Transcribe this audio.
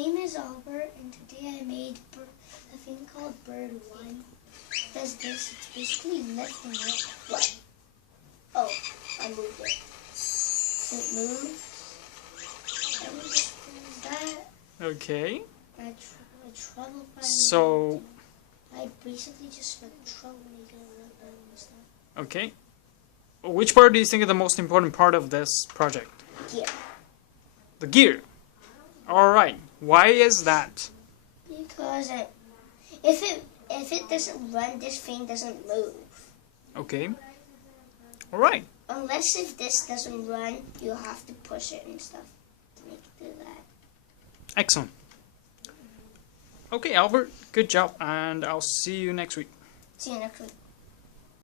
name is Albert, and today I made a thing called Bird 1. It does this. It's basically lifting it. What? Oh, I moved it. So it moves. And just does that. Okay. I trouble finding So. I basically just like trouble making it and stuff. Okay. Which part do you think is the most important part of this project? Gear. The gear. Alright. Why is that? Because if it doesn't run, this thing doesn't move. Okay. Alright. Unless if this doesn't run, you have to push it and stuff to make it do that. Excellent. Okay, Albert, good job, and I'll see you next week. See you next week.